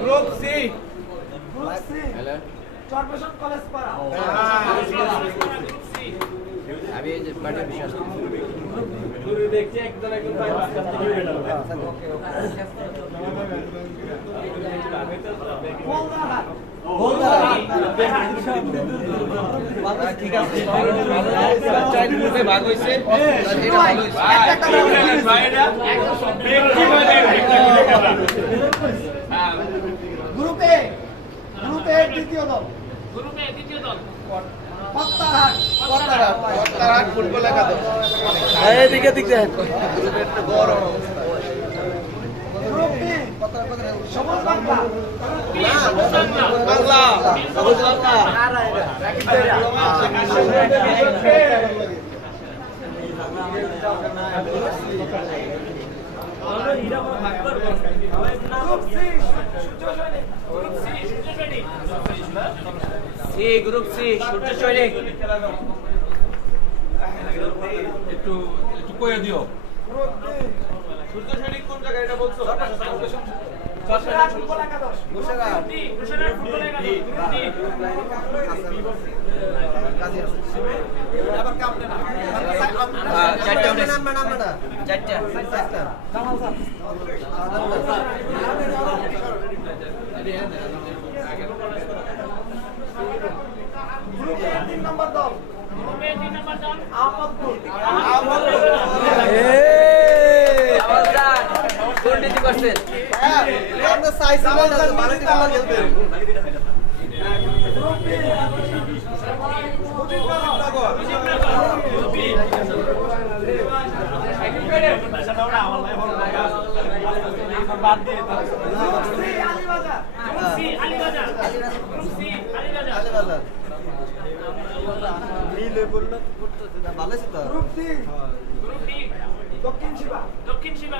group C চরপেশন college পাড়া আমি এই যে পার্টি বিশ্বাস গুরু দেখছি একজন একজন ভাই মাঝখান থেকে বের হবে ঠিক আছে চার গ্রুপে ভাগ হইছে এটা ভালো হইছে গ্রুপে দ্বিতীয় দল পত্তারহাট ফুটবল একাদশ এদিকে দিক দেন গ্রুপ বি সবুজ বাংলা বাংলা সবুজ Bangla group C group C সূর্য সৈনিক একটু কইয়া দিও গ্রুপ ডি সূর্য সৈনিক কোন জায়গায় এটা বলছো ফুটবল একাদশ গ্রুপে 3 নম্বর দল আহমদপুর দুর্নীতি করছেন গ্রুপ বি গ্রুপ ডি দক্ষিণ শিবা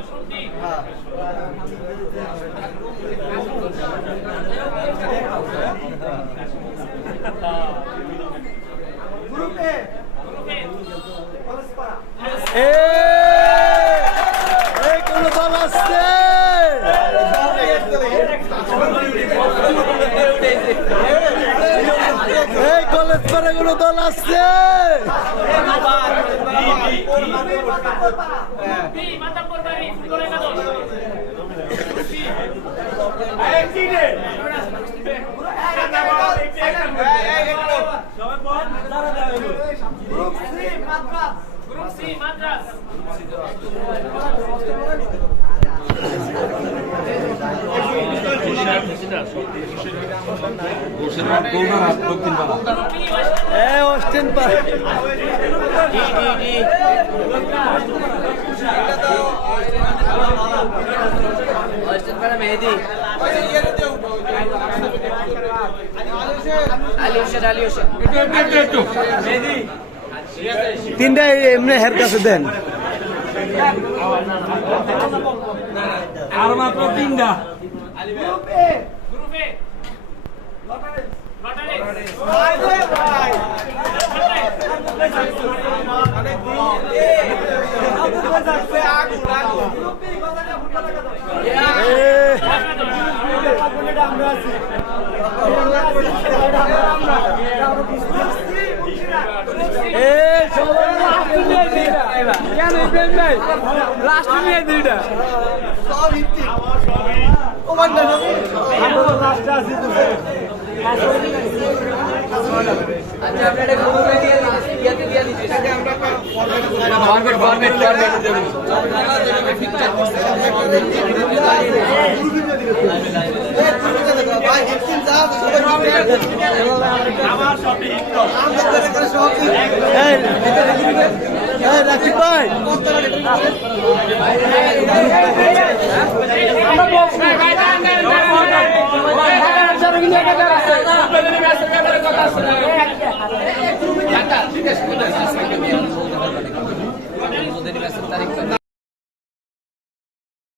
group D group A college পাড়া কোন দল আসছে এই কলেজ পারে কোন দল আসছে গ্রুপ সি মাদ্রাস অস্টেন পার মেহেদি আলী হোসেন মেহেদি তিনটা এমনি হের কাছে দেন আর মাত্র তিনটা গ্রুপ এ লাস্ট নিয়ে দুইটা সব হিট লাস্টে আসি আচ্ছা আপনারা গ্রুপে দিয়ে দিতে আমরা ফরম্যাট দেব ভাই হিটকিন যা আমার সবই হিট কর আমরা করে সব এই রাকিব ভাই আমরা